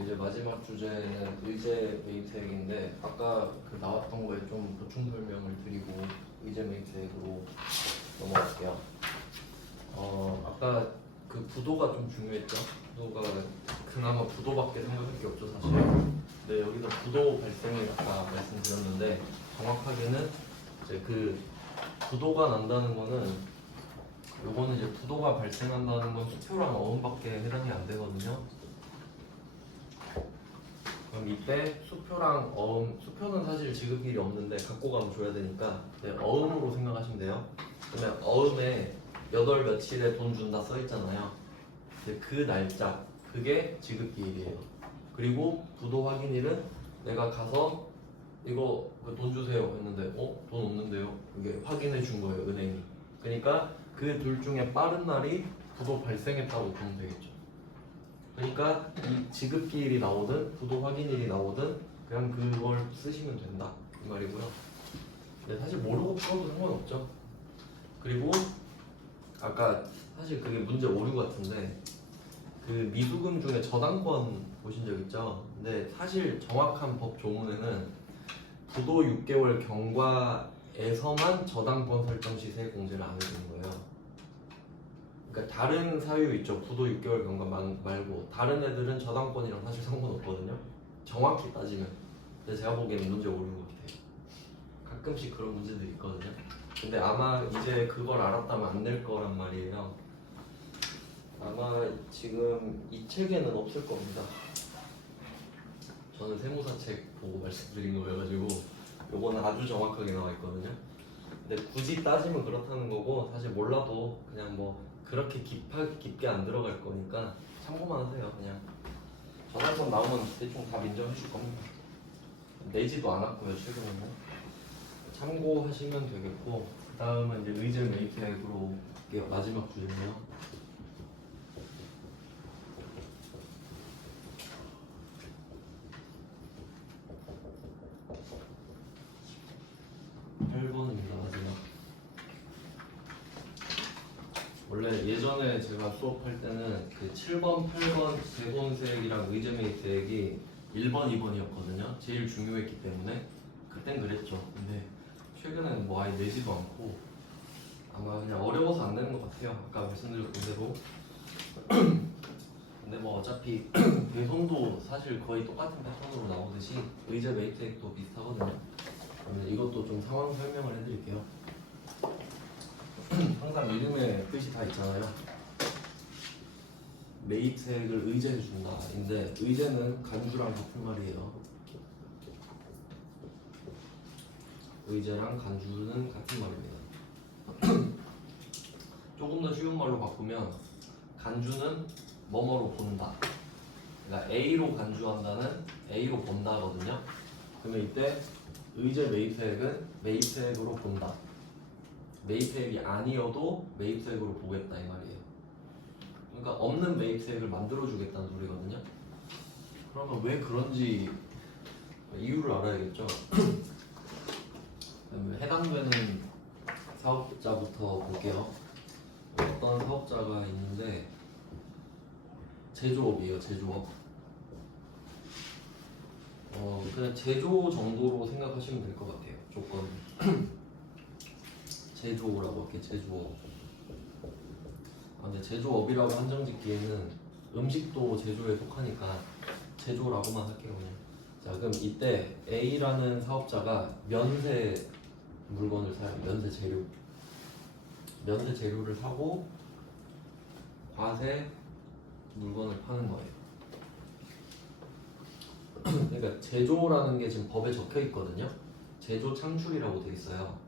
이제 마지막 주제는 의제 메이트액인데 아까 그 나왔던 거에 좀 보충 설명을 드리고 의제 메이트액으로 넘어갈게요. 아까 그 부도가 좀 중요했죠. 부도가 그나마 부도밖에 생각할 게 없죠 사실. 근데 여기서 부도 발생을 아까 말씀드렸는데 정확하게는 이제 그 부도가 난다는 거는 요거는 이제 부도가 발생한다는 건 수표랑 어음밖에 해당이 안 되거든요. 그럼 이때 수표랑 어음, 수표는 사실 지급일이 없는데 갖고 가면 줘야 되니까 네, 어음으로 생각하시면 돼요. 그러면 어음에 몇 월 며칠에 돈 준다 써 있잖아요. 그 날짜 그게 지급기일이에요. 그리고 부도 확인일은 내가 가서 이거 돈 주세요 했는데 돈 없는데요. 이게 확인해 준 거예요 은행이. 그러니까 그 둘 중에 빠른 날이 부도 발생했다고 보면 되겠죠. 그러니까 이 지급기일이 나오든 부도 확인일이 나오든 그냥 그걸 쓰시면 된다 이 말이고요. 근데 사실 모르고 풀어도 상관없죠. 그리고 아까 사실 그게 문제 오류 같은데 그 미수금 중에 저당권 보신 적 있죠? 근데 사실 정확한 법 조문에는 부도 6개월 경과에서만 저당권 설정 시 세액 공제를 안 해주는 거예요. 그러니까 다른 사유 있죠. 부도 6개월 경과 말고 다른 애들은 저당권이랑 사실 상관없거든요. 정확히 따지면. 근데 제가 보기에는 문제 오류인 것 같아요. 가끔씩 그런 문제들이 있거든요. 근데 아마 이제 그걸 알았다면 안 될 거란 말이에요. 아마 지금 이 책에는 없을 겁니다. 저는 세무사 책 보고 말씀드린 거여가지고 요거는 아주 정확하게 나와 있거든요. 근데 굳이 따지면 그렇다는 거고 사실 몰라도 그냥 뭐 그렇게 깊게 안 들어갈 거니까 참고만 하세요. 그냥 전화선 나오면 대충 다 인정해 줄 겁니다. 내지도 않았고요 최근에는. 참고하시면 되겠고 그 다음은 이제 의제 메이트액으로 이게 마지막 주제네요. 8번입니다. 마지막. 원래 예전에 제가 수업할 때는 그 7번, 8번 대본색이랑 의제 메이트액이 1번, 2번이었거든요. 제일 중요했기 때문에 그땐 그랬죠. 근데 최근에는 뭐 아예 내지도 않고 아마 그냥 어려워서 안 되는 것 같아요. 아까 말씀드렸던 대로. 근데 뭐 어차피 배송도 사실 거의 똑같은 패턴으로 나오듯이 의제 메이트액도 비슷하거든요. 그러면 이것도 좀 상황 설명을 해드릴게요. 항상 이름에 뜻이 다 있잖아요. 메이트액을 의제해 준다. 인데 의제는 간주랑 같은 말이에요. 의제랑 간주는 같은 말입니다. 조금 더 쉬운 말로 바꾸면 간주는 뭐뭐로 본다. 그러니까 A로 간주한다는 A로 본다거든요. 그러면 이때 의제 메이트액은 메이트액으로 본다. 메이트액이 아니어도 메이트액으로 보겠다 이 말이에요. 그러니까 없는 메이트액을 만들어주겠다는 소리거든요. 그러면 왜 그런지 이유를 알아야겠죠. 해당되는 사업자부터 볼게요. 어떤 사업자가 있는데 제조업이에요. 제조업. 그냥 제조 정도로 생각하시면 될 것 같아요. 조건. 제조라고 할게. 제조업. 근데 제조업이라고 한정짓기에는 음식도 제조에 속하니까 제조라고만 할게요. 그냥. 자, 그럼 이때 A라는 사업자가 면세 물건을 사요. 면세 재료. 면세 재료를 사고 과세 물건을 파는 거예요. 그러니까 제조라는 게 지금 법에 적혀 있거든요. 제조 창출이라고 돼 있어요.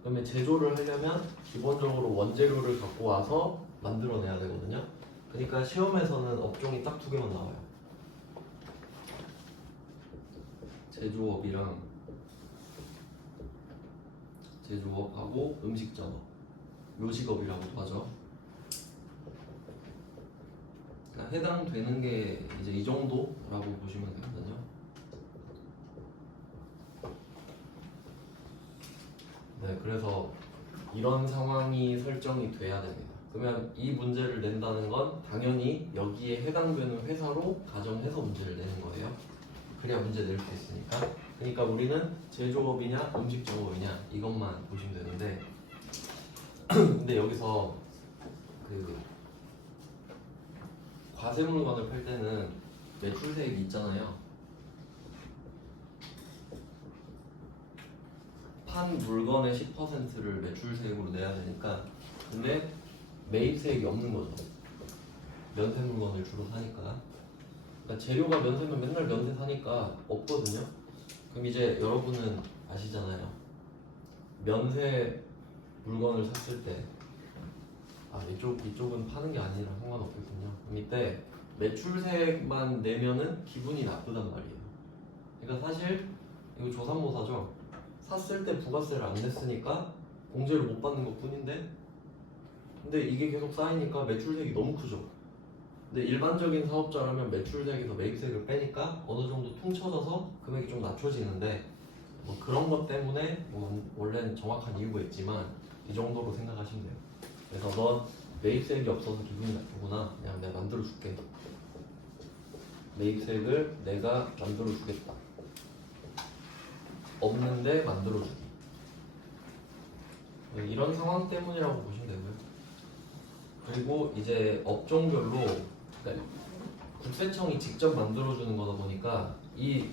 그러면 제조를 하려면 기본적으로 원재료를 갖고 와서 만들어내야 되거든요. 그러니까 시험에서는 업종이 딱 두 개만 나와요. 제조업이랑 제조업하고 음식점업, 요식업이라고도 하죠. 그러니까 해당되는 게 이제 이 정도라고 보시면 되거든요. 네, 그래서 이런 상황이 설정이 돼야 됩니다. 그러면 이 문제를 낸다는 건 당연히 여기에 해당되는 회사로 가정해서 문제를 내는 거예요. 그래야 문제 낼 수 있으니까. 그러니까 우리는 제조업이냐 음식점업이냐 이것만 보시면 되는데 근데 여기서 그 과세물건을 팔 때는 매출세액이 있잖아요. 판 물건의 10%를 매출세액으로 내야 되니까. 근데 매입세액이 없는 거죠. 면세 물건을 주로 사니까. 그러니까 재료가 면세면 맨날 면세 사니까 없거든요. 그럼 이제 여러분은 아시잖아요. 면세 물건을 샀을 때 이쪽은 파는 게 아니라 상관없거든요. 그럼 이때 매출세액만 내면은 기분이 나쁘단 말이에요. 그러니까 사실 이거 조삼모사죠. 샀을 때 부가세를 안 냈으니까 공제를 못 받는 것 뿐인데 근데 이게 계속 쌓이니까 매출세액이 너무 크죠. 근데 일반적인 사업자라면 매출세액에서 매입세액을 빼니까 어느 정도 퉁쳐져서 금액이 좀 낮춰지는데 뭐 그런 것 때문에 뭐 원래는 정확한 이유가 있지만 이 정도로 생각하시면 돼요. 그래서 넌 매입세액이 없어서 기분이 나쁘구나. 그냥 내가 만들어 줄게. 매입세액을 내가 만들어 주겠다. 없는데 만들어 주기. 이런 상황 때문이라고 보시면 되고요. 그리고 이제 업종별로 그러니까 국세청이 직접 만들어주는 거다 보니까 이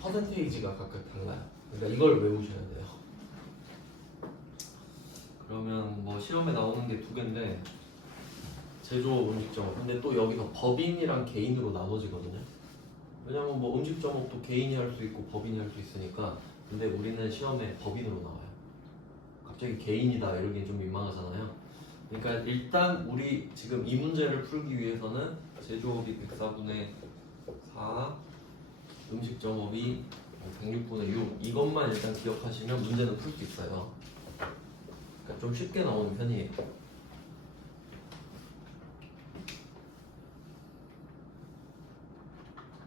퍼센테이지가 각각 달라요. 그러니까 이걸 외우셔야 돼요. 그러면 뭐 시험에 나오는 게 두 개인데 제조업, 음식점업. 근데 또 여기서 법인이랑 개인으로 나눠지거든요. 왜냐면 뭐 음식점업도 개인이 할 수 있고 법인이 할 수 있으니까. 근데 우리는 시험에 법인으로 나와요. 갑자기 개인이다 이러기 좀 민망하잖아요. 그러니까 일단 우리 지금 이 문제를 풀기 위해서는 제조업이 104분의 4, 음식점업이 106분의 6 이것만 일단 기억하시면 문제는 풀 수 있어요. 그러니까 좀 쉽게 나오는 편이에요.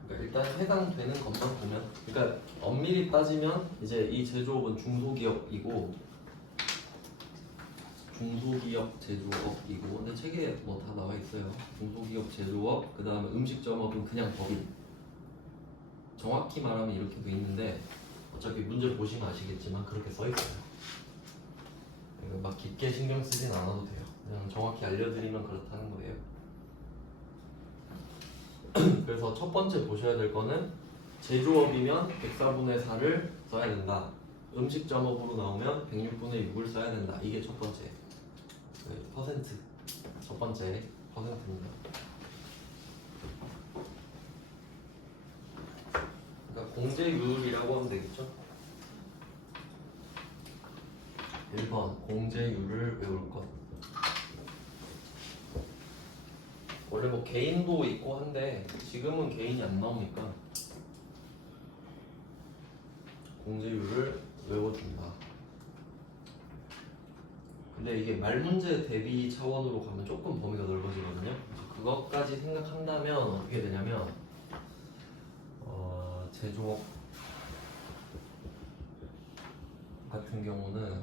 그러니까 일단 해당되는 것만 보면 그러니까 엄밀히 따지면 이제 이 제조업은 중소기업이고 중소기업 제조업이고 근데 책에 뭐 다 나와 있어요. 중소기업 제조업 그 다음에 음식점업은 그냥 법인. 정확히 말하면 이렇게 돼 있는데 어차피 문제 보시면 아시겠지만 그렇게 써 있어요. 막 깊게 신경 쓰진 않아도 돼요. 그냥 정확히 알려드리면 그렇다는 거예요. 그래서 첫 번째 보셔야 될 거는 제조업이면 104분의 4를 써야 된다. 음식점업으로 나오면 106분의 6을 써야 된다. 이게 첫 번째 퍼센트 첫 번째 퍼센트입니다. 그러니까 공제율이라고 하면 되겠죠. 1번 공제율을 외울 것. 원래 뭐 개인도 있고 한데 지금은 개인이 안 나오니까 공제율을 외워준다. 근데 이게 말문제 대비 차원으로 가면 조금 범위가 넓어지거든요. 그것까지 생각한다면 어떻게 되냐면 제조업 같은 경우는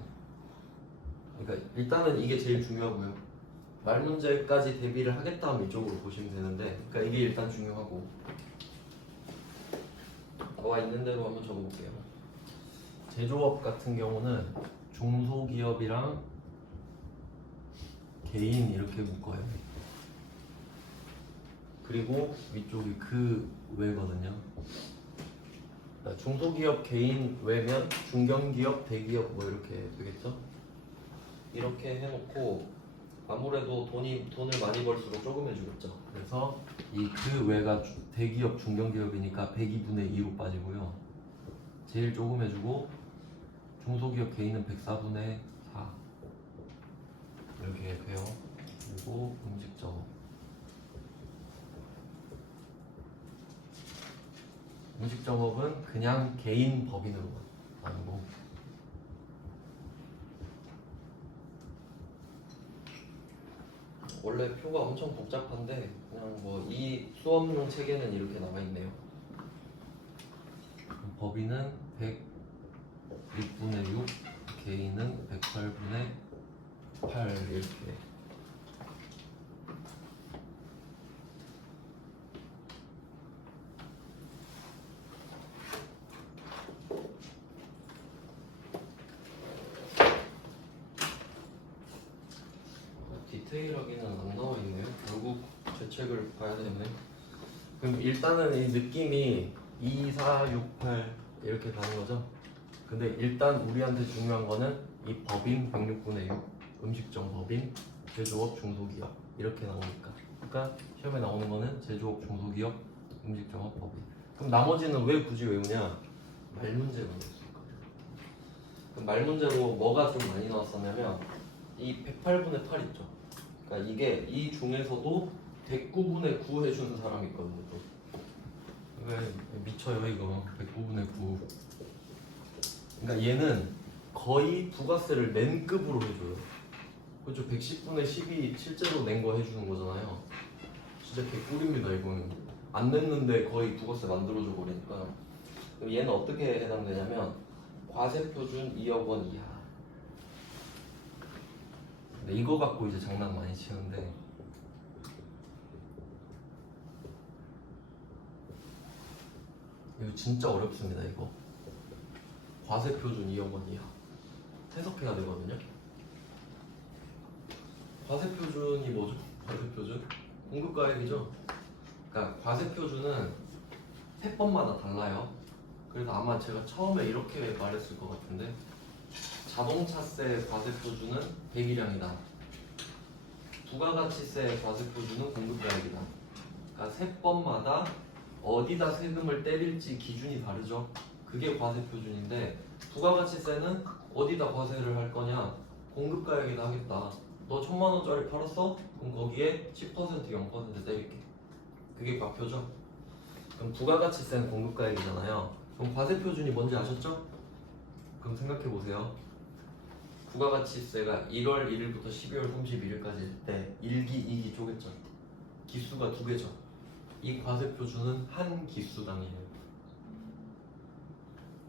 그러니까 일단은 이게 제일 중요하고요. 말문제까지 대비를 하겠다 하면 이쪽으로 보시면 되는데 그러니까 이게 일단 중요하고 나와 있는 대로 한번 적어볼게요. 제조업 같은 경우는 중소기업이랑 개인 이렇게 묶어요. 그리고 위쪽이 그 외거든요. 그러니까 중소기업 개인 외면 중견기업 대기업 뭐 이렇게 되겠죠. 이렇게 해놓고 아무래도 돈을 많이 벌수록 조금 해주겠죠. 그래서 이 그 외가 대기업 중견기업이니까 102분의 2로 빠지고요. 제일 조금 해주고 중소기업 개인은 104분의 4 이렇게 돼요. 그리고 음식점업은 그냥 개인 법인으로만 나누고 원래 표가 엄청 복잡한데 그냥 뭐 이 수업용 책에는 이렇게 나와 있네요. 법인은 106분의 6, 개인은 108분의 8 이렇게 디테일하게는 안 나와 있네요. 결국 제 책을 봐야 되네. 그럼 일단은 이 느낌이 2, 4, 6, 8 이렇게 가는 거죠. 근데 일단 우리한테 중요한 거는 이 법인 106분의 6 음식점 법인 제조업 중소기업 이렇게 나오니까. 그러니까 시험에 나오는 거는 제조업 중소기업 음식점업 법인. 그럼 나머지는 왜 굳이 외우냐? 말문제로 외웠을까? 그럼 말문제로 뭐가 좀 많이 나왔었냐면 이 108분의 8 있죠. 그러니까 이게 이 중에서도 109분의 9 해주는 사람이 있거든요. 또. 왜 미쳐요 이거 109분의 9. 그러니까 얘는 거의 부가세를 낸 급으로 해줘요. 그렇죠. 110분의 10이 실제로 낸 거 해주는 거잖아요. 진짜 개꿀입니다 이거는. 안 냈는데 거의 부가세 만들어줘 버리니까. 그럼 얘는 어떻게 해당되냐면 과세표준 2억 원 이하. 근데 이거 갖고 이제 장난 많이 치는데 이거 진짜 어렵습니다. 이거 과세표준 2억 원 이하 해석해야 되거든요. 과세표준이 뭐죠? 과세표준? 공급가액이죠. 그러니까 과세표준은 세번마다 달라요. 그래서 아마 제가 처음에 이렇게 말했을 것 같은데 자동차세 과세표준은 배기량이다. 부가가치세 과세표준은 공급가액이다. 그러니까 세번마다 어디다 세금을 때릴지 기준이 다르죠. 그게 과세표준인데 부가가치세는 어디다 과세를 할 거냐? 공급가액에다 하겠다. 너 1000만원짜리 팔았어? 그럼 거기에 10% 0% 때릴게. 그게 과표죠. 그럼 부가가치세는 공급가액이잖아요. 그럼 과세표준이 뭔지 아셨죠? 그럼 생각해보세요. 부가가치세가 1월 1일부터 12월 31일까지일 때 1기, 2기 쪼갰죠. 기수가 2개죠. 이 과세표준은 한 기수당이에요.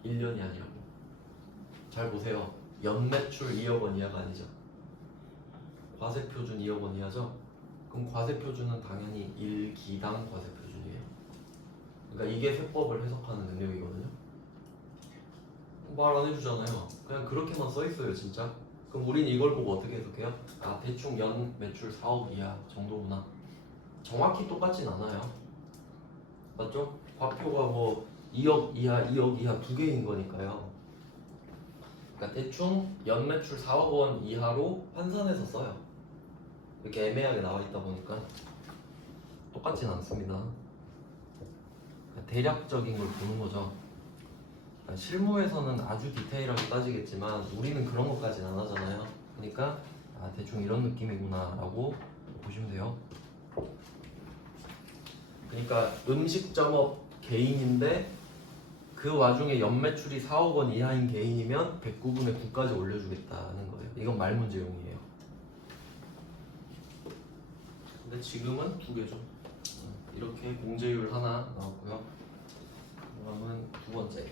1년이 아니라고. 잘 보세요. 연매출 2억 원 이하가 아니죠. 과세표준 2억 원 이하죠. 그럼 과세표준은 당연히 1기당 과세표준이에요. 그러니까 이게 세법을 해석하는 능력이거든요. 말 안 해주잖아요. 그냥 그렇게만 써있어요 진짜. 그럼 우린 이걸 보고 어떻게 해석해요? 아 대충 연 매출 4억 이하 정도구나. 정확히 똑같진 않아요. 맞죠? 과표가 뭐 2억 이하, 2억 이하 두 개인 거니까요. 그러니까 대충 연매출 4억 원 이하로 환산해서 써요. 이렇게 애매하게 나와 있다 보니까 똑같진 않습니다. 그러니까 대략적인 걸 보는 거죠. 그러니까 실무에서는 아주 디테일하게 따지겠지만 우리는 그런 것까지는 안 하잖아요. 그러니까 아, 대충 이런 느낌이구나 라고 보시면 돼요. 그러니까 음식점업 개인인데 그 와중에 연매출이 4억 원 이하인 개인이면 109분의 9까지 올려주겠다는 거예요. 이건 말문제용이에요. 근데 지금은 두 개죠. 이렇게 공제율 하나 나왔고요. 그러면 두 번째.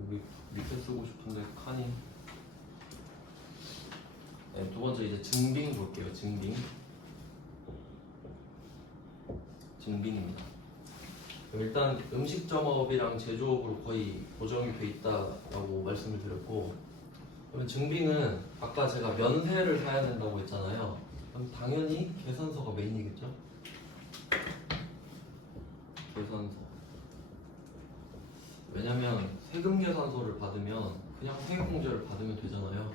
여기 밑에 쓰고 싶은데 칸이. 네, 두 번째 이제 증빙 볼게요. 증빙입니다. 일단 음식점업이랑 제조업으로 거의 고정이 돼 있다라고 말씀을 드렸고, 그러면 증빙은 아까 제가 면세를 사야 된다고 했잖아요. 그럼 당연히 계산서가 메인이겠죠? 계산서. 왜냐면 세금 계산서를 받으면 그냥 세액공제를 받으면 되잖아요.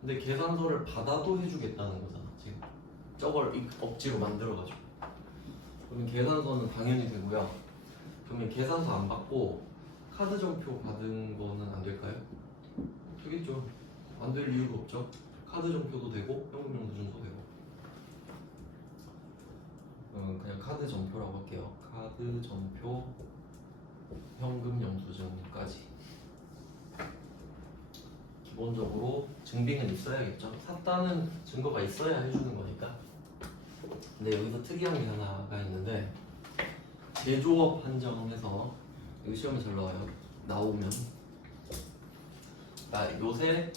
근데 계산서를 받아도 해주겠다는 거잖아 지금. 저걸 억지로 만들어가지고. 그러면 계산서는 당연히 되고요. 그러면 계산서 안 받고 카드 전표 받은 거는 안 될까요? 되겠죠. 안 될 이유가 없죠. 카드 전표도 되고 현금 영수증도 되고. 그냥 카드 전표라고 할게요. 카드 전표 현금 영수증까지. 기본적으로 증빙은 있어야겠죠. 샀다는 증거가 있어야 해주는 거니까. 근데 여기서 특이한 게 하나가 있는데 제조업 한정해서 이거 시험에 잘 나오면 요새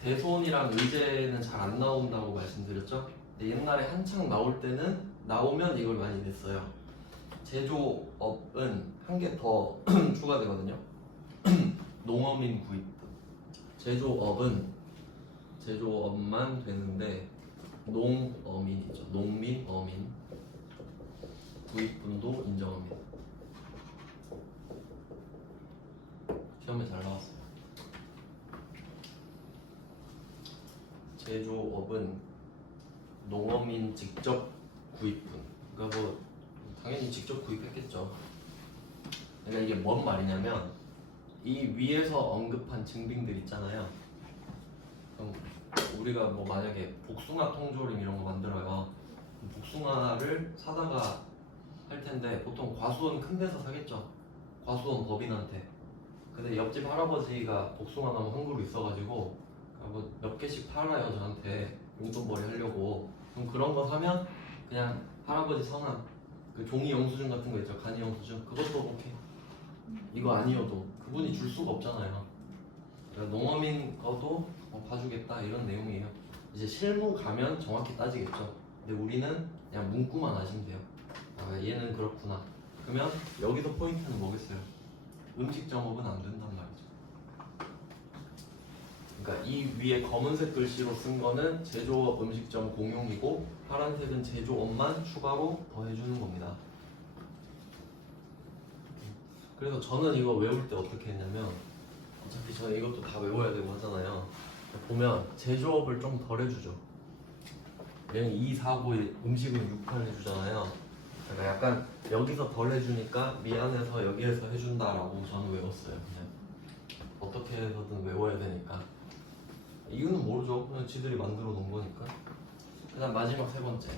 대손이랑 의제는 잘 안 나온다고 말씀드렸죠. 근데 옛날에 한창 나올 때는 나오면 이걸 많이 냈어요. 제조업은 한 개 더 추가되거든요. 농어민 구입. 제조업만 되는데 농어민이죠. 농민, 어민, 구입분도 인정합니다. 시험에 잘 나왔어요. 제조업은 농어민 직접 구입분. 그러니까 뭐 당연히 직접 구입했겠죠. 그러니까 이게 뭔 말이냐면 이 위에서 언급한 증빙들 있잖아요. 그럼 우리가 뭐 만약에 복숭아 통조림 이런 거 만들어요. 복숭아를 사다가 할 텐데 보통 과수원 큰 데서 사겠죠. 과수원 법인한테. 근데 옆집 할아버지가 복숭아 나무 한 그루 있어가지고 뭐 몇 개씩 팔아요 저한테 용돈벌이 하려고. 그럼 그런 거 사면 그냥 할아버지 성함 그 종이 영수증 같은 거 있죠. 간이 영수증 그것도 오케이. 이거 아니어도 그분이 줄 수가 없잖아요. 그러니까 농어민 거도 봐주겠다 이런 내용이에요. 이제 실무 가면 정확히 따지겠죠. 근데 우리는 그냥 문구만 아시면 돼요. 아 얘는 그렇구나. 그러면 여기서 포인트는 뭐겠어요? 음식점업은 안 된단 말이죠. 그러니까 이 위에 검은색 글씨로 쓴 거는 제조업 음식점 공용이고 파란색은 제조업만 추가로 더해주는 겁니다. 그래서 저는 이거 외울 때 어떻게 했냐면 어차피 저는 이것도 다 외워야 되고 하잖아요. 보면 제조업을 좀 덜 해주죠. 왜냐면 2, 4, 5에 음식은 6, 8 해주잖아요. 그러니까 약간 여기서 덜 해주니까 미안해서 여기에서 해준다라고 저는 외웠어요. 그냥 어떻게 해서든 외워야 되니까. 이유는 모르죠. 그냥 지들이 만들어 놓은 거니까. 그다음 마지막 세 번째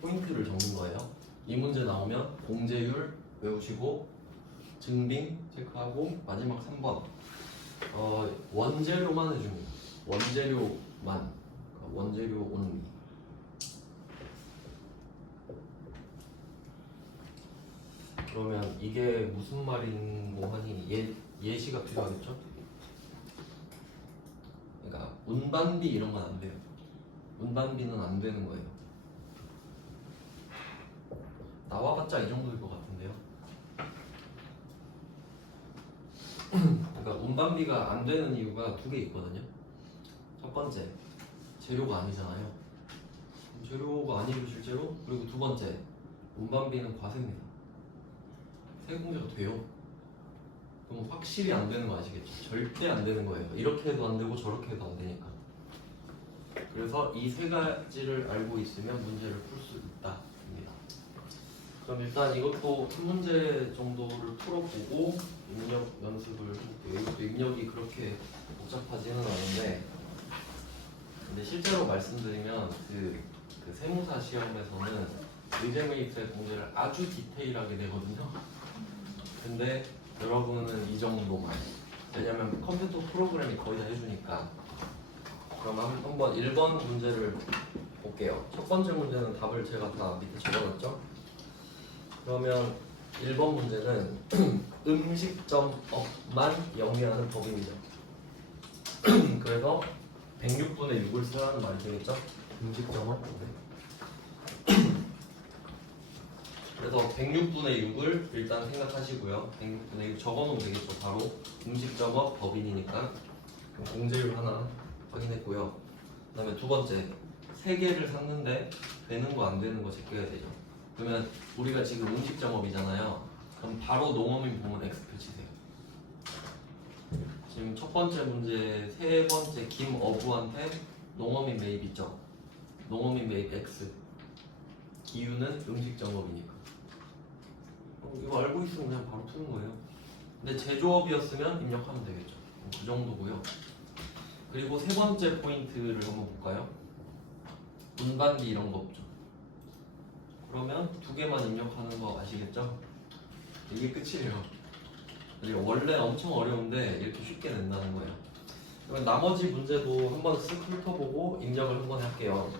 포인트를 적는 거예요. 이 문제 나오면 공제율 외우시고 증빙 체크하고 마지막 3번 원재료만 해줍니다. 원재료만 원재료 온리. 그러면 이게 무슨 말인고 하니 예시가 필요하겠죠? 그러니까 운반비 이런 건 안 돼요. 운반비는 안 되는 거예요. 나와봤자 이 정도일 것 같은데요. 그러니까 운반비가 안 되는 이유가 두 개 있거든요. 첫 번째, 재료가 아니잖아요. 재료가 아니고 실제로. 그리고 두 번째, 운반비는 과세입니다. 세공제가 돼요. 그럼 확실히 안 되는 거 아시겠죠? 절대 안 되는 거예요. 이렇게 해도 안 되고 저렇게 해도 안 되니까. 그래서 이 세 가지를 알고 있으면 문제를 풀 수 있다. 그럼 일단 이것도 한 문제 정도를 풀어보고 입력 연습을 해볼게요. 이것도 입력이 그렇게 복잡하지는 않은데, 근데 실제로 말씀드리면 그 세무사 시험에서는 의제매입세 공제를 아주 디테일하게 내거든요. 근데 여러분은 이 정도만. 왜냐면 컴퓨터 프로그램이 거의 다 해주니까. 그럼 한번 1번 문제를 볼게요. 첫 번째 문제는 답을 제가 다 밑에 적어놨죠. 그러면 1번 문제는 음식점업만 영위하는 법입니다. 그래서 106분의 6을 쓰라는 말이 되겠죠? 음식점업. 그래서 106분의 6을 일단 생각하시고요. 106분의 6 적어놓으면 되겠죠. 바로 음식점업 법인이니까. 그럼 공제율 하나 확인했고요. 그 다음에 두 번째, 3개를 샀는데 되는 거 안 되는 거 제껴야 되죠. 그러면 우리가 지금 음식점업이잖아요. 그럼 바로 농어민 부문 X 표시세요. 지금 첫 번째 문제, 세 번째 김어부한테 농어민 매입 있죠. 농어민 매입 X. 기유는 음식점업이니까. 이거 알고 있으면 그냥 바로 푸는 거예요. 근데 제조업이었으면 입력하면 되겠죠. 그 정도고요. 그리고 세 번째 포인트를 한번 볼까요? 운반비 이런 거 없죠. 그러면 두 개만 입력하는 거 아시겠죠? 이게 끝이에요. 원래 엄청 어려운데 이렇게 쉽게 낸다는 거예요. 그러면 나머지 문제도 한번 쓱 훑어보고 입력을 한번 할게요.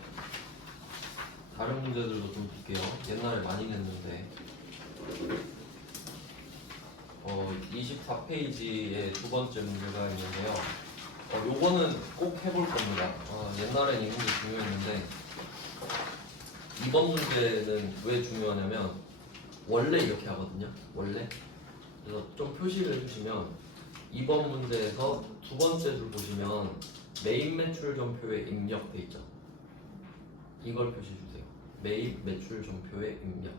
다른 문제들도 좀 볼게요. 옛날에 많이 냈는데 24페이지에 두 번째 문제가 있는데요. 요거는 꼭 해볼 겁니다. 옛날엔 이 문제 중요했는데 이번 문제는 왜 중요하냐면 원래 이렇게 하거든요. 원래. 그래서 좀 표시를 해주시면 2번 문제에서 두 번째 줄 보시면 매입 매출 전표에 입력돼 있죠. 이걸 표시 주세요. 매입 매출 전표에 입력.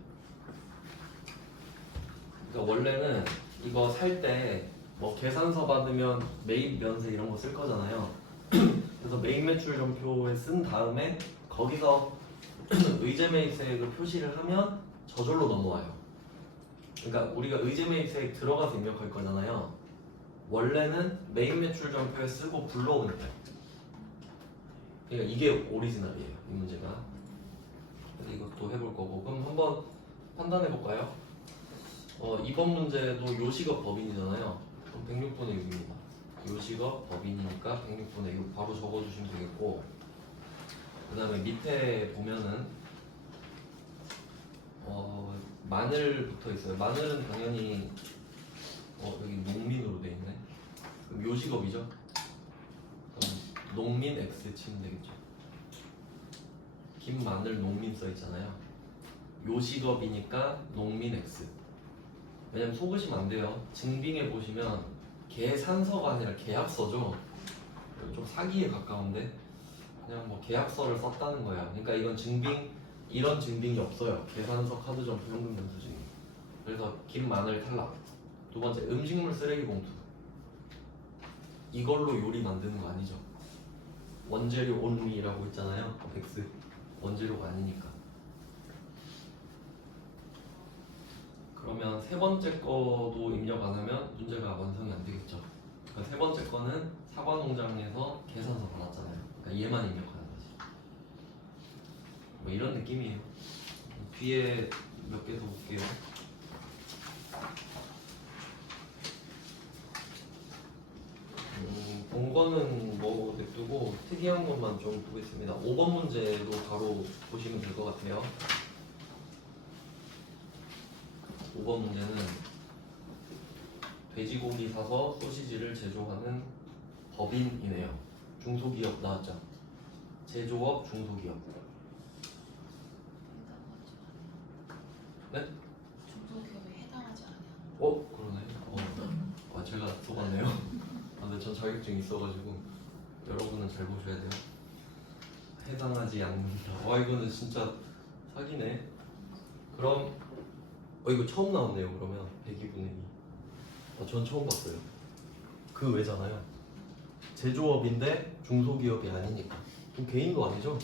그러니까 원래는 이거 살 때 뭐 계산서 받으면 매입 면세 이런 거 쓸 거잖아요. 그래서 매입 매출 전표에 쓴 다음에 거기서 의제 매입세액을 표시를 하면 저절로 넘어와요. 그러니까 우리가 의제 매입세액 들어가서 입력할 거잖아요. 원래는 매입 매출 전표에 쓰고 불러오면 돼요. 그러니까 이게 오리지널이에요. 이 문제가. 그래서 이것도 해볼 거고. 그럼 한번 판단해 볼까요? 2번 문제도 요식업 법인이잖아요. 그럼 106분의 6입니다. 요식업 법인이니까 106분의 6 바로 적어주시면 되겠고, 그 다음에 밑에 보면은 마늘 붙어 있어요. 마늘은 당연히 여기 농민으로 돼 있네. 그럼 요식업이죠. 그럼 농민 X 치면 되겠죠. 김마늘 농민 써 있잖아요. 요식업이니까 농민 X. 왜냐면 속으시면 안 돼요. 증빙에 보시면 계산서가 아니라 계약서죠. 좀 사기에 가까운데 그냥 뭐 계약서를 썼다는 거야. 그러니까 이건 증빙, 이런 증빙이 없어요. 계산서, 카드점표, 현금 영수증. 그래서 김마늘 탈락. 두 번째, 음식물 쓰레기 봉투. 이걸로 요리 만드는 거 아니죠. 원재료 온리라고 있잖아요. X. 원재료가 아니니까. 그러면 세 번째 거도 입력 안 하면 문제가 완성이 안 되겠죠. 그러니까 세 번째 거는 사과 농장에서 계산서 받았잖아요. 그러니까 얘만 입력하는 거지. 뭐 이런 느낌이에요. 뒤에 몇 개 더 볼게요. 본거는 뭐 냅두고 특이한 것만 좀 보겠습니다. 5번 문제도 바로 보시면 될 것 같아요. 5번 문제는 돼지고기 사서 소시지를 제조하는 법인이네요. 중소기업 나왔죠? 제조업 중소기업. 네? 중소기업에 해당하지 않아요. 그러네. 제가 속았네요. 근데 전 자격증이 있어가지고 여러분은 잘 보셔야 돼요. 해당하지 않는다. 이거는 진짜 사기네. 그럼 이거 처음 나왔네요. 그러면 102분의 2. 전 처음 봤어요. 그 외잖아요. 제조업인데 중소기업이 아니니까. 그럼 개인도 아니죠?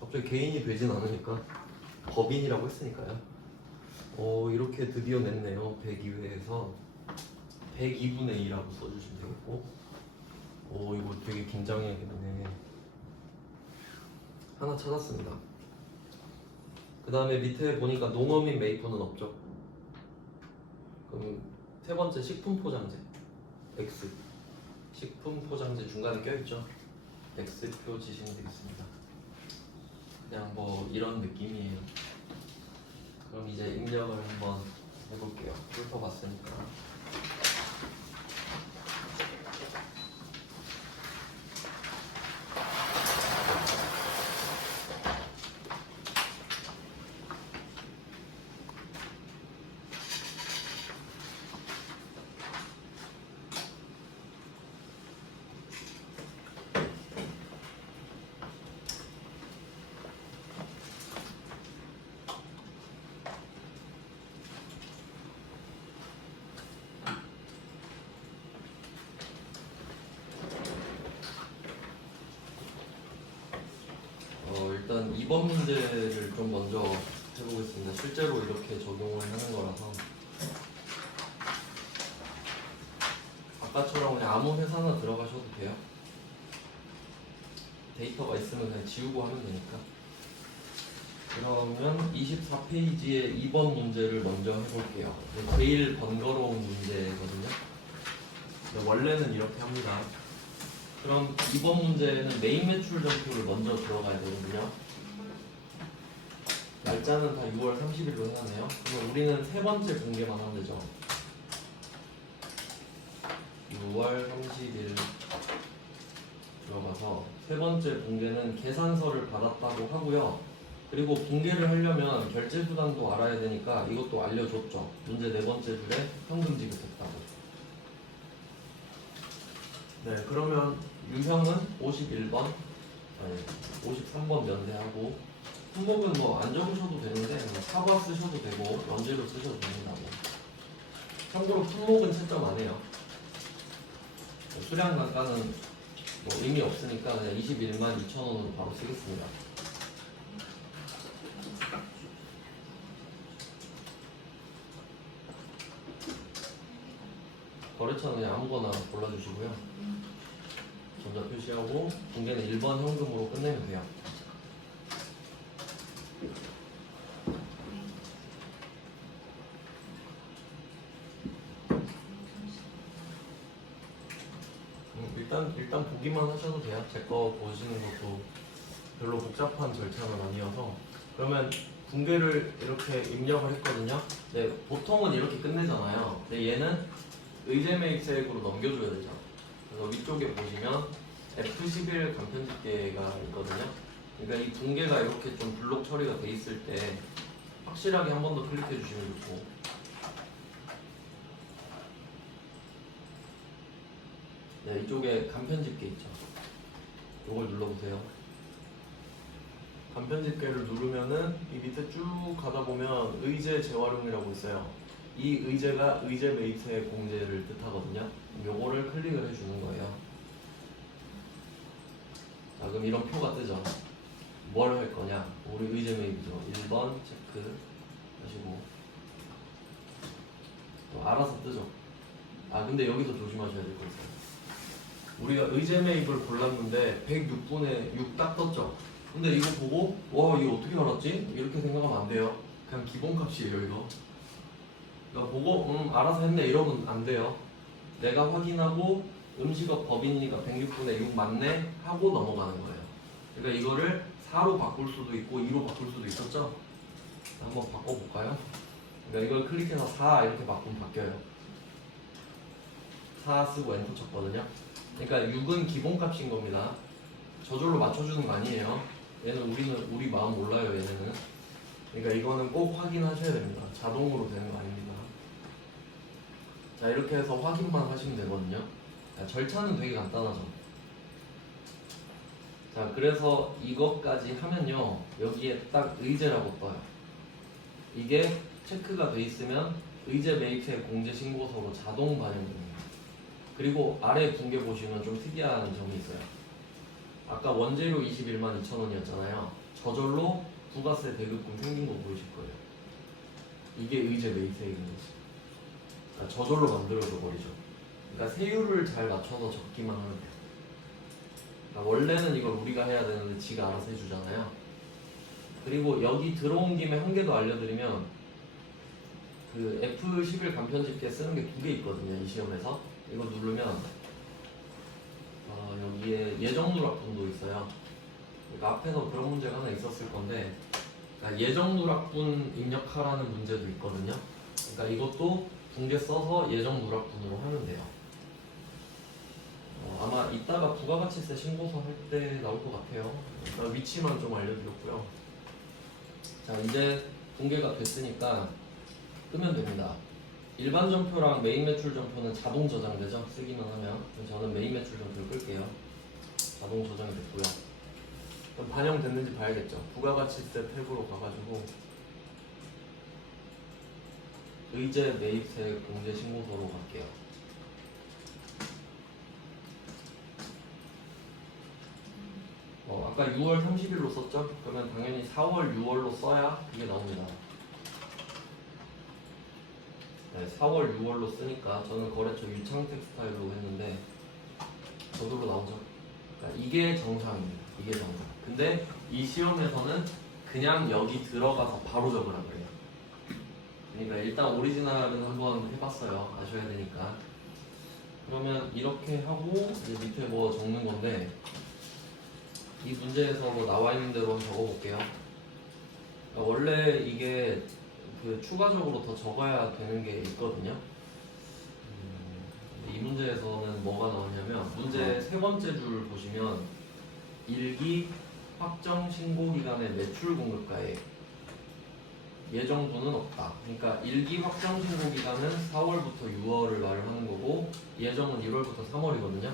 갑자기 개인이 되진 않으니까 법인이라고 했으니까요. 이렇게 드디어 냈네요. 102회에서 102분의 2라고 써주시면 되겠고. 이거 되게 긴장해야겠네. 하나 찾았습니다. 그 다음에 밑에 보니까 농어민 메이커는 없죠. 그럼 세 번째 식품포장재 X. 식품포장재 중간에 껴있죠. X표 지시면 되겠습니다. 그냥 뭐 이런 느낌이에요. 그럼 이제 입력을 한번 해볼게요. 훑어봤으니까. 일단 2번 문제를 좀 먼저 해보겠습니다. 실제로 이렇게 적용을 하는 거라서 아까처럼 그냥 아무 회사나 들어가셔도 돼요. 데이터가 있으면 그냥 지우고 하면 되니까. 그러면 24페이지의 2번 문제를 먼저 해볼게요. 제일 번거로운 문제거든요. 원래는 이렇게 합니다. 그럼 이번 문제는 매입 매출 전표를 먼저 들어가야 되거든요. 날짜는 다 6월 30일로 해놨네요. 그러면 우리는 세 번째 공개만 하면 되죠. 6월 30일 들어가서 세 번째 공개는 계산서를 받았다고 하고요. 그리고 공개를 하려면 결제수단도 알아야 되니까 이것도 알려줬죠. 문제 네 번째 줄에 현금 지급했다고. 네, 그러면 유형은 51번, 아니 53번 면제하고 품목은 뭐 안 적으셔도 되는데 뭐 사과 쓰셔도 되고 원재료 쓰셔도 됩니다. 뭐. 참고로 품목은 채점 안 해요. 수량 단가는 뭐 의미 없으니까 그냥 21만 2천원으로 바로 쓰겠습니다. 거래처는 그냥 아무거나 골라주시고요. 전자 표시하고 공개는 1번 현금으로 끝내면 돼요. 일단 보기만 하셔도 돼요. 제 거 보시는 것도 별로 복잡한 절차는 아니어서. 그러면 붕괴를 이렇게 입력을 했거든요. 네, 보통은 이렇게 끝내잖아요. 근데 얘는 의제 매입세액으로 넘겨줘야 되죠. 그래서 위쪽에 보시면 F11 간편집계가 있거든요. 그러니까 이 붕괴가 이렇게 좀 블록 처리가 돼 있을 때 확실하게 한 번 더 클릭해 주시면 좋고. 네, 이쪽에 간편집계 있죠. 이걸 눌러보세요. 간편집계를 누르면은 이 밑에 쭉 가다 보면 의제 재활용이라고 있어요. 이 의제가 의제 매입세 공제를 뜻하거든요. 요거를 클릭을 해주는 거예요. 자, 그럼 이런 표가 뜨죠. 뭘 할 거냐? 우리 의제 매입이죠. 1번 체크 하시고 또 알아서 뜨죠. 아, 근데 여기서 조심하셔야 될 거 있어요. 우리가 의제 매입을 골랐는데 106분의 6 딱 떴죠. 근데 이거 보고 와, 이거 어떻게 알았지? 이렇게 생각하면 안 돼요. 그냥 기본값이에요, 이거. 그러니까 보고 알아서 했네 이러면 안 돼요. 내가 확인하고 음식업 법인이니까 106분의 6 맞네 하고 넘어가는 거예요. 그러니까 이거를 4로 바꿀 수도 있고 2로 바꿀 수도 있었죠. 한번 바꿔볼까요? 그러니까 이걸 클릭해서 4 이렇게 바꾸면 바뀌어요. 4 쓰고 엔터 쳤거든요. 그러니까 6은 기본값인 겁니다. 저절로 맞춰주는 거 아니에요. 얘는 우리 마음 몰라요, 얘네는. 그러니까 이거는 꼭 확인하셔야 됩니다. 자동으로 되는 거 아닙니다. 자, 이렇게 해서 확인만 하시면 되거든요. 자, 절차는 되게 간단하죠. 자, 그래서 이것까지 하면요, 여기에 딱 의제라고 떠요. 이게 체크가 돼 있으면 의제 매입세 공제 신고서로 자동 반영됩니다. 그리고 아래 붕괴 보시면 좀 특이한 점이 있어요. 아까 원재료 21만 2천원이었잖아요. 저절로 부가세 대급금 생긴 거 보이실 거예요. 이게 의제 매입세액인 거지. 그러니까 저절로 만들어져 버리죠. 그러니까 세율을 잘 맞춰서 적기만 하면 돼요. 그러니까 원래는 이걸 우리가 해야 되는데 지가 알아서 해주잖아요. 그리고 여기 들어온 김에 한 개 더 알려드리면 그 F11 간편집계 쓰는 게 2개 있거든요. 이 시험에서 이거 누르면 여기에 예정 누락분도 있어요. 그러니까 앞에서 그런 문제가 하나 있었을 건데, 그러니까 예정 누락분 입력하라는 문제도 있거든요. 그러니까 이것도 붕괴 써서 예정 누락분으로 하면 돼요. 아마 이따가 부가가치세 신고서 할 때 나올 것 같아요. 그러니까 위치만 좀 알려드렸고요. 자, 이제 붕괴가 됐으니까 끄면 됩니다. 일반 점표랑 메인 매출 점표는 자동 저장되죠. 쓰기만 하면. 저는 메인 매출 점표를 끌게요. 자동 저장이 됐고요. 그럼 반영됐는지 봐야겠죠. 부가가치세 탭으로 가가지고 의제 매입세 공제 신고서로 갈게요. 아까 6월 30일로 썼죠? 그러면 당연히 4월, 6월로 써야 그게 나옵니다. 네, 4월, 6월로 쓰니까 저는 거래처 유창 텍스타일로 했는데 저절로 나오죠. 그러니까 이게 정상입니다. 이게 정상. 근데 이 시험에서는 그냥 여기 들어가서 바로 적으라 그래요. 그러니까 일단 오리지널은 한번 해봤어요. 아셔야 되니까. 그러면 이렇게 하고 이제 밑에 뭐 적는 건데, 이 문제에서 뭐 나와 있는 대로 한번 적어볼게요. 그러니까 원래 이게 그 추가적으로 더 적어야 되는 게 있거든요. 이 문제에서는 뭐가 나오냐면, 문제 세 번째 줄 보시면 일기 확정 신고 기간의 매출 공급가액 예정분은 없다. 그러니까 일기 확정 신고 기간은 4월부터 6월을 말을 하는 거고 예정은 1월부터 3월이거든요.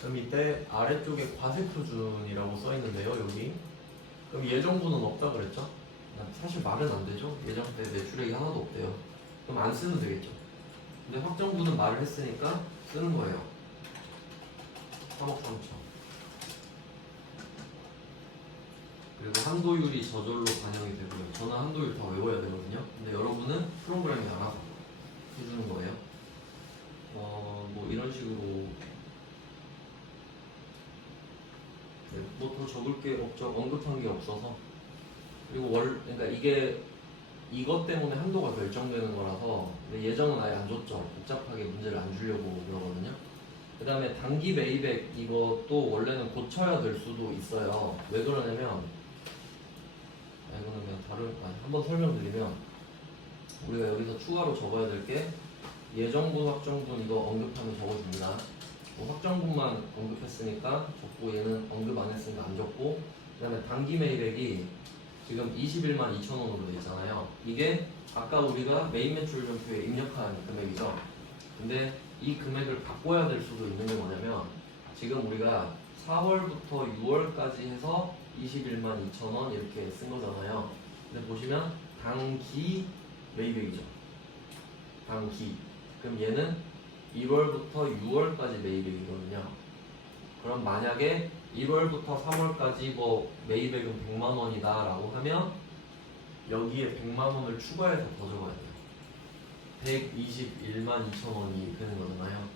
그럼 이때 아래쪽에 과세표준이라고 써 있는데요, 여기. 그럼 예정분은 없다 그랬죠? 사실 말은 안 되죠. 예정 때 매출액이 하나도 없대요. 그럼 안 쓰면 되겠죠. 근데 확정분은 말을 했으니까 쓰는 거예요. 3억 3천. 그리고 한도율이 저절로 반영이 되고요. 저는 한도율 다 외워야 되거든요. 근데 여러분은 프로그램이 알아서 해주는 거예요. 뭐 이런 식으로. 네, 뭐 더 적을 게 없죠. 언급한 게 없어서. 그리고 그러니까 이게 이것 때문에 한도가 결정되는 거라서. 근데 예정은 아예 안 줬죠. 복잡하게 문제를 안 주려고 그러거든요. 그 다음에 단기 매입액 이것도 원래는 고쳐야 될 수도 있어요. 왜 그러냐면, 이거는 그냥 한번 설명드리면, 우리가 여기서 추가로 적어야 될 게 예정분, 확정분 이거 언급하면 적어줍니다. 뭐 확정분만 언급했으니까 적고, 얘는 언급 안 했으니까 안 적고, 그 다음에 단기 매입액이 지금 21만 2천 원으로 돼 있잖아요. 이게 아까 우리가 메인 매출점표에 입력한 금액이죠. 근데 이 금액을 바꿔야 될 수도 있는 게 뭐냐면, 지금 우리가 4월부터 6월까지 해서 21만 2천 원 이렇게 쓴 거잖아요. 근데 보시면 단기 매입액이죠. 단기. 그럼 얘는 1월부터 6월까지 매입액이거든요. 그럼 만약에 1월부터 3월까지 뭐 매입액은 100만 원이다 라고 하면 여기에 100만 원을 추가해서 더 적어야 돼요. 121만 2천 원이 되는 거잖아요.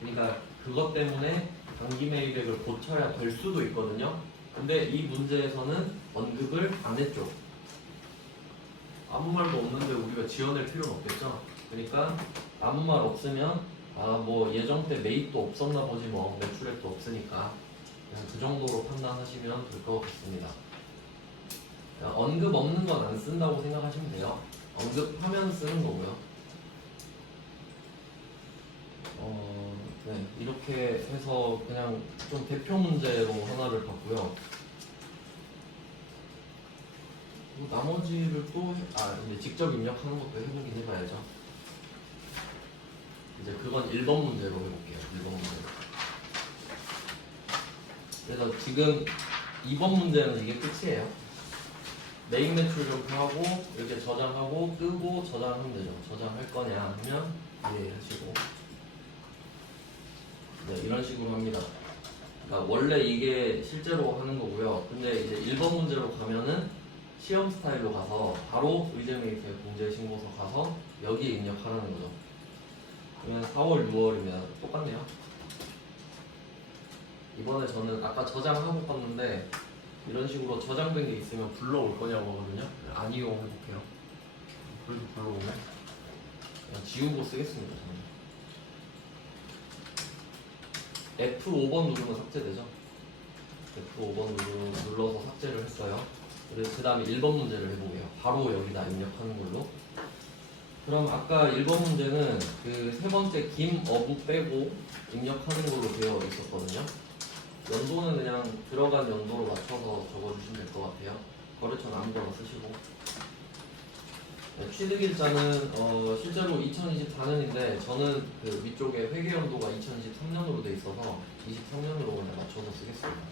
그러니까 그것 때문에 단기 매입액을 고쳐야 될 수도 있거든요. 근데 이 문제에서는 언급을 안 했죠. 아무 말도 없는데 우리가 지어낼 필요는 없겠죠. 그러니까 아무 말 없으면 뭐 예정 때 매입도 없었나 보지 뭐 매출액도 없으니까 그냥 그 정도로 판단하시면 될 것 같습니다. 언급 없는 건 안 쓴다고 생각하시면 돼요. 언급하면 쓰는 거고요. 네, 이렇게 해서 그냥 좀 대표 문제로 하나를 봤고요. 나머지를 또 이제 직접 입력하는 것도 해보긴 해봐야죠. 이제 그건 1번 문제로 해볼게요. 1번 문제로. 그래서 지금 2번 문제는 이게 끝이에요. 메인 매출 점표하고 이렇게 저장하고 끄고 저장하면 되죠. 저장할 거냐 하면 이해하시고 네, 이런 식으로 합니다. 그러니까 원래 이게 실제로 하는 거고요. 근데 이제 1번 문제로 가면은 시험 스타일로 가서 바로 의제메이트의 공제신고서 가서 여기에 입력하라는 거죠. 그러면 4월, 6월이면 똑같네요. 이번에 저는 아까 저장하고 봤는데 이런 식으로 저장된 게 있으면 불러올 거냐고 하거든요. 아니요 해볼게요. 그래도 불러오네. 그냥 지우고 쓰겠습니다. 저는. F5번 누르면 삭제되죠. F5번 눌러서 삭제를 했어요. 그래서 그 다음에 1번 문제를 해보게요. 바로 여기다 입력하는 걸로. 그럼 아까 1번 문제는 그 세 번째 김, 어부 빼고 입력하는 걸로 되어 있었거든요. 연도는 그냥 들어간 연도로 맞춰서 적어주시면 될 것 같아요. 거래처는 아무거나 쓰시고. 네, 취득일자는 실제로 2024년인데 저는 그 위쪽에 회계연도가 2023년으로 돼 있어서 23년으로 그냥 맞춰서 쓰겠습니다.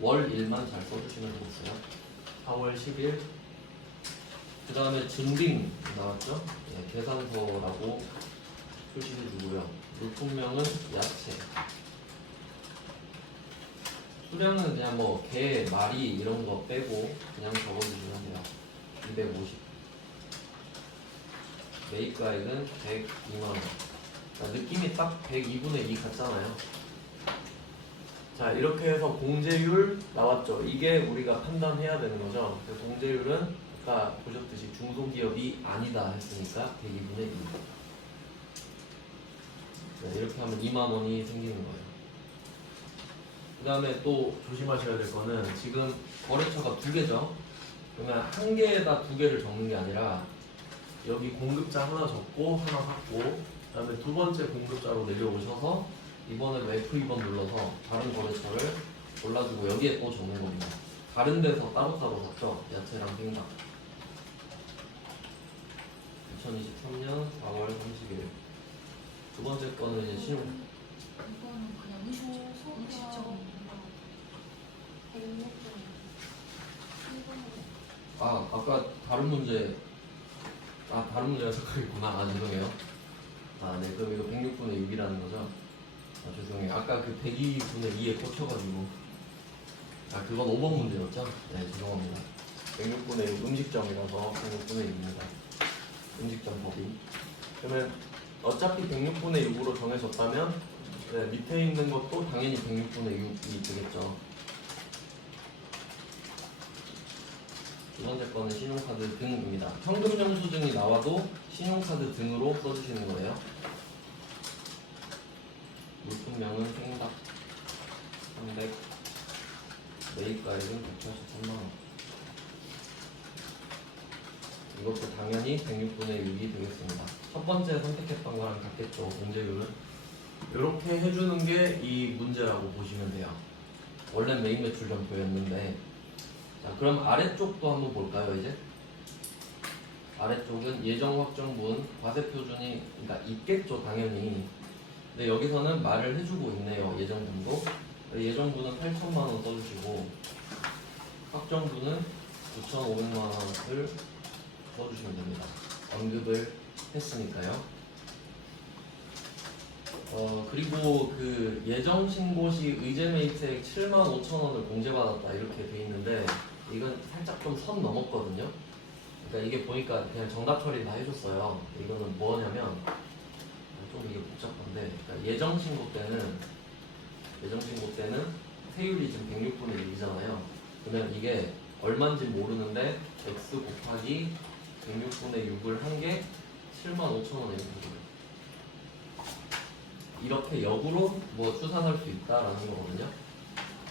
월 1만 잘 써주시면 되겠어요. 4월 10일. 그 다음에 증빙 나왔죠? 네, 계산서라고 표시해주고요. 물품명은 야채. 수량은 그냥 뭐 개, 마리 이런 거 빼고 그냥 적어주시면 돼요. 250. 매입가액은 102만원. 그러니까 느낌이 딱 102분의 2 같잖아요. 자, 이렇게 해서 공제율 나왔죠. 이게 우리가 판단해야 되는 거죠. 공제율은 아까 보셨듯이 중소기업이 아니다 했으니까 102분의 2. 네, 이렇게 하면 2만원이 생기는 거예요. 그 다음에 또 조심하셔야 될 거는 지금 거래처가 2개죠. 그러면 한 개에다 2개를 적는 게 아니라 여기 공급자 하나 적고 하나 샀고 그 다음에 두 번째 공급자로 내려오셔서 이번에도 F2번 눌러서 다른 거래처를 골라주고 여기에 또 적는 겁니다. 다른 데서 따로따로 샀죠. 야채랑 생강. 2023년 4월 30일. 두 번째 거는 이제 신용. 이거는 그냥 음식점. 아 아까 다른 문제 다른 문제가 섞여있구나. 아 죄송해요. 네 그럼 이거 106분의 6이라는 거죠? 죄송해요. 아까 그 102분의 2에 꽂혀가지고 그건 5번 문제였죠? 네 죄송합니다. 106분의 6 음식점이라서 106분의 6입니다. 음식점 법인. 그러면 어차피 106분의 6으로 정해졌다면 밑에 있는 것도 당연히 106분의 6이 되겠죠. 두 번째 거는 신용카드 등입니다. 현금 영수증이 나와도 신용카드 등으로 써주시는 거예요. 물품명은 생닭 300, 매입가액은 183만원. 이것도 당연히 106분의 6이 되겠습니다. 첫 번째 선택했던 거랑 같겠죠. 문제율은 이렇게 해주는 게 이 문제라고 보시면 돼요. 원래 메인 매출 전표였는데, 자 그럼 아래쪽도 한번 볼까요? 이제 아래쪽은 예정 확정분 과세 표준이 그러니까 있겠죠 당연히. 근데 여기서는 말을 해주고 있네요. 예정분도 예정분은 8천만 원 써주시고 확정분은 9,500만 원을 써주시면 됩니다. 언급을 했으니까요. 그리고 그 예정 신고 시 의제 매입세액 75,000원을 공제받았다 이렇게 돼 있는데 이건 살짝 좀 선 넘었거든요. 그러니까 이게 보니까 그냥 정답 처리 다 해줬어요. 이거는 뭐냐면 좀 이게 복잡한데 그러니까 예정 신고 때는 세율이 지금 106분의 6이잖아요. 그러면 이게 얼마인지 모르는데 x 곱하기 106분의 6을 한 게 75,000원에 있는 이렇게 역으로 뭐 추산할 수 있다라는 거거든요.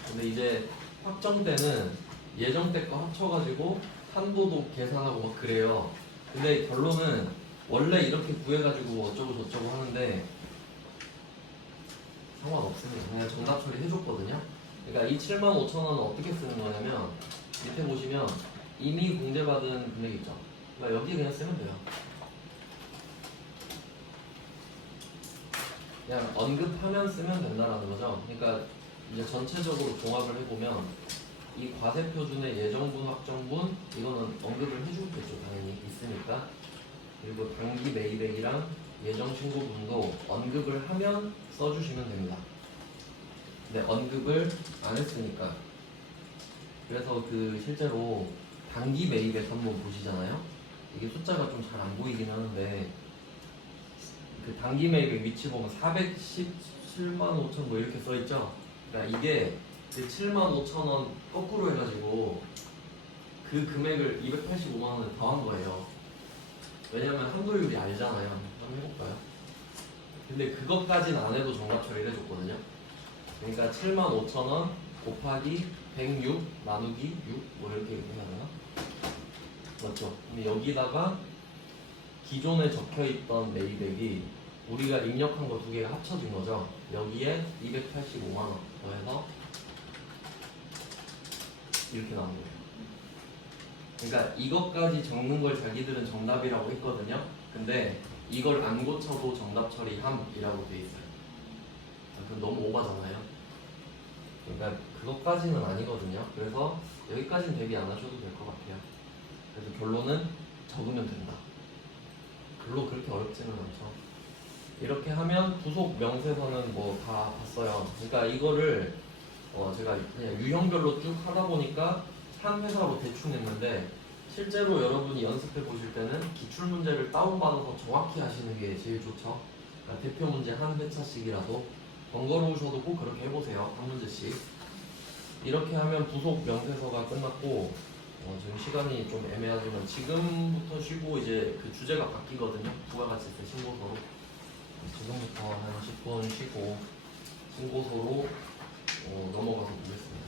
근데 이제 확정 때는 예정 때과 합쳐가지고 한도도 계산하고 막 그래요. 근데 결론은 원래 이렇게 구해가지고 어쩌고 저쩌고 하는데 상관없습니다. 그냥 정답 처리 해줬거든요. 그러니까 이 75,000원은 어떻게 쓰는 거냐면 밑에 보시면 이미 공제받은 금액 있죠. 그러니까 여기 그냥 쓰면 돼요. 그냥 언급하면 쓰면 된다라는 거죠. 그러니까 이제 전체적으로 종합을 해보면 이 과세 표준의 예정분, 확정분 이거는 언급을 해주겠죠. 당연히 있으니까. 그리고 당기 매입액이랑 예정 신고분도 언급을 하면 써주시면 됩니다. 근데 언급을 안 했으니까. 그래서 그 실제로 당기 매입액 한번 보시잖아요. 이게 숫자가 좀 잘 안 보이긴 하는데 그 당기 매입액 위치 보면 417만 5천 뭐 이렇게 써 있죠. 그러니까 이게 그 7만 5천 원 거꾸로 해가지고 그 금액을 285만 원을 더한 거예요. 왜냐면 한도율이 알잖아요. 한번 해볼까요? 근데 그것까지는 안 해도 정답 처리를 해줬거든요. 그러니까 7만 5천 원 곱하기 106 나누기 6 뭐 이렇게 해야 되나? 맞죠? 근데 여기다가 기존에 적혀있던 매입액이 우리가 입력한 거 두 개가 합쳐진 거죠. 여기에 285만 원 더해서 이렇게 나온 거예요. 그러니까 이것까지 적는 걸 자기들은 정답이라고 했거든요. 근데 이걸 안 고쳐도 정답 처리함이라고 돼 있어요. 그건 너무 오바잖아요. 그러니까 그것까지는 아니거든요. 그래서 여기까지는 대비 안 하셔도 될 것 같아요. 그래서 결론은 적으면 된다. 별로 그렇게 어렵지는 않죠. 이렇게 하면 부속 명세서는 뭐 다 봤어요. 그러니까 이거를 제가 그냥 유형별로 쭉 하다 보니까 한 회사로 대충 했는데 실제로 여러분이 연습해 보실 때는 기출 문제를 다운받아서 정확히 하시는 게 제일 좋죠. 그러니까 대표 문제 한 회차씩이라도 번거로우셔도 꼭 그렇게 해보세요. 한 문제씩. 이렇게 하면 부속 명세서가 끝났고 지금 시간이 좀 애매하지만 지금부터 쉬고 이제 그 주제가 바뀌거든요. 부가가치세 신고서로. 지금부터 한 10분 쉬고 신고서로 넘어가서 보겠습니다.